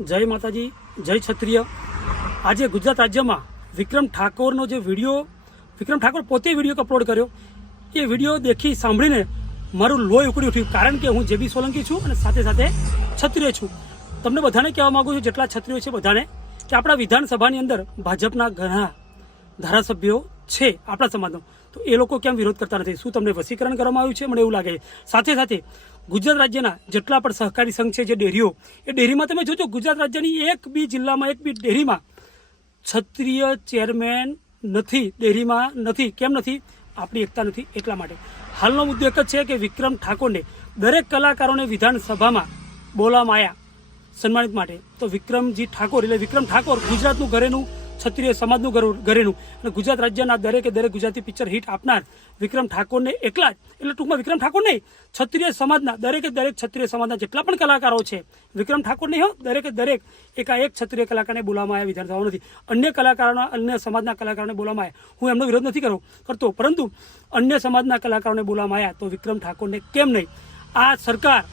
જય માતાજી, જય ક્ષત્રિય। આજે ગુજરાત રાજ્યમાં વિક્રમ ઠાકોરનો જે વિડીયો, વિક્રમ ઠાકોર પોતે વિડીયો અપલોડ કર્યો, એ વિડીયો દેખી સાંભળીને મારું લોહી ઉકળી ઉઠ્યું। કારણ કે હું જેબી સોલંકી છું અને સાથે સાથે ક્ષત્રિય છું। તમને બધાને કહેવા માગું છું, જેટલા ક્ષત્રિયો છે બધાને, કે આપણા વિધાનસભાની અંદર ભાજપના ઘણા ધારાસભ્યો છે આપણા સમાજનો, તો એ લોકો કેમ વિરોધ કરતા નથી? શું તમને વસીકરણ કરવામાં આવ્યું છે? મને એવું લાગે છે। સાથે સાથે ગુજરાત રાજ્યના જેટલા પણ સહકારી સંઘ છે, જે ડેરીઓ, એ ડેરીમાં તમે જોજો, ગુજરાત રાજ્યની એક બી જિલ્લામાં, એક બી ડેરીમાં ક્ષત્રિય ચેરમેન નથી, ડેરીમાં નથી। કેમ નથી? આપણી એકતા નથી, એટલા માટે। હાલનો મુદ્દો એક જ છે કે વિક્રમ ઠાકોરને દરેક કલાકારોને વિધાનસભામાં બોલાવવામાં આવ્યા સન્માનિત માટે। તો વિક્રમજી ઠાકોર એટલે વિક્રમ ઠાકોર ગુજરાતનું ઘરેનું, ક્ષત્રિય સમાજનું ઘરેનું, અને ગુજરાત રાજ્યના દરેકે દરેક ગુજરાતી પિક્ચર હિટ આપનાર વિક્રમ ઠાકોરને એકલા જ, એટલે ટૂંકમાં વિક્રમ ઠાકોર નહીં, ક્ષત્રિય સમાજના દરેકે દરેક ક્ષત્રિય સમાજના જેટલા પણ કલાકારો છે, વિક્રમ ઠાકોર નહીં હો, દરેકે દરેક એકાએક ક્ષત્રિય કલાકારને બોલાવવામાં આવ્યા વિધાનસભામાં નથી। અન્ય કલાકારોના, અન્ય સમાજના કલાકારોને બોલાવવામાં આવ્યા, હું એમનો વિરોધ નથી કરતો, પરંતુ અન્ય સમાજના કલાકારોને બોલાવવામાં આવ્યા તો વિક્રમ ઠાકોરને કેમ નહીં? આ સરકાર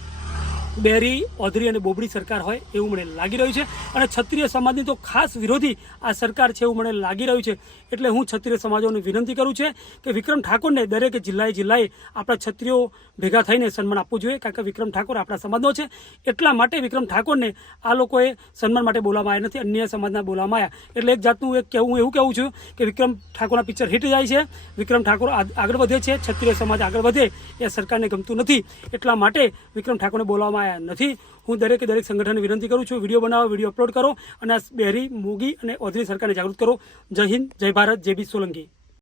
બેરી, ઓધરી અને બોબડી સરકાર હોય એવું મને લાગી રહ્યું છે, અને ક્ષત્રિય સમાજની તો ખાસ વિરોધી આ સરકાર છે એવું મને લાગી રહ્યું છે। એટલે હું ક્ષત્રિય સમાજોને વિનંતી કરું છું કે વિક્રમ ઠાકોરને દરેક જિલ્લાએ આપણા ક્ષત્રિયો ભેગા થઈને સન્માન આપવું જોઈએ, કારણ કે વિક્રમ ઠાકોર આપણા સમાજનો છે। એટલા માટે વિક્રમ ઠાકોરને આ લોકોએ સન્માન માટે બોલાવવામાં આવ્યા નથી, અન્ય સમાજના બોલાવવામાં આવ્યા। એટલે એક જાતનું હું એવું કહેવું છું કે વિક્રમ ઠાકોરના પિક્ચર હિટ જાય છે, વિક્રમ ઠાકોર આગળ વધે છે, ક્ષત્રિય સમાજ આગળ વધે એ સરકારને ગમતું નથી, એટલા માટે વિક્રમ ઠાકોરને બોલાવવામાં નથી। હું દરેકે દરેક સંગઠનને વિનંતી કરું છું, વિડીયો બનાવો, વિડીયો અપલોડ કરો અને આ બેરી, મોગી અને ઓધરી સરકારને જાગૃત કરો। જય હિન્દ, જય ભારત, જેબી સોલંકી।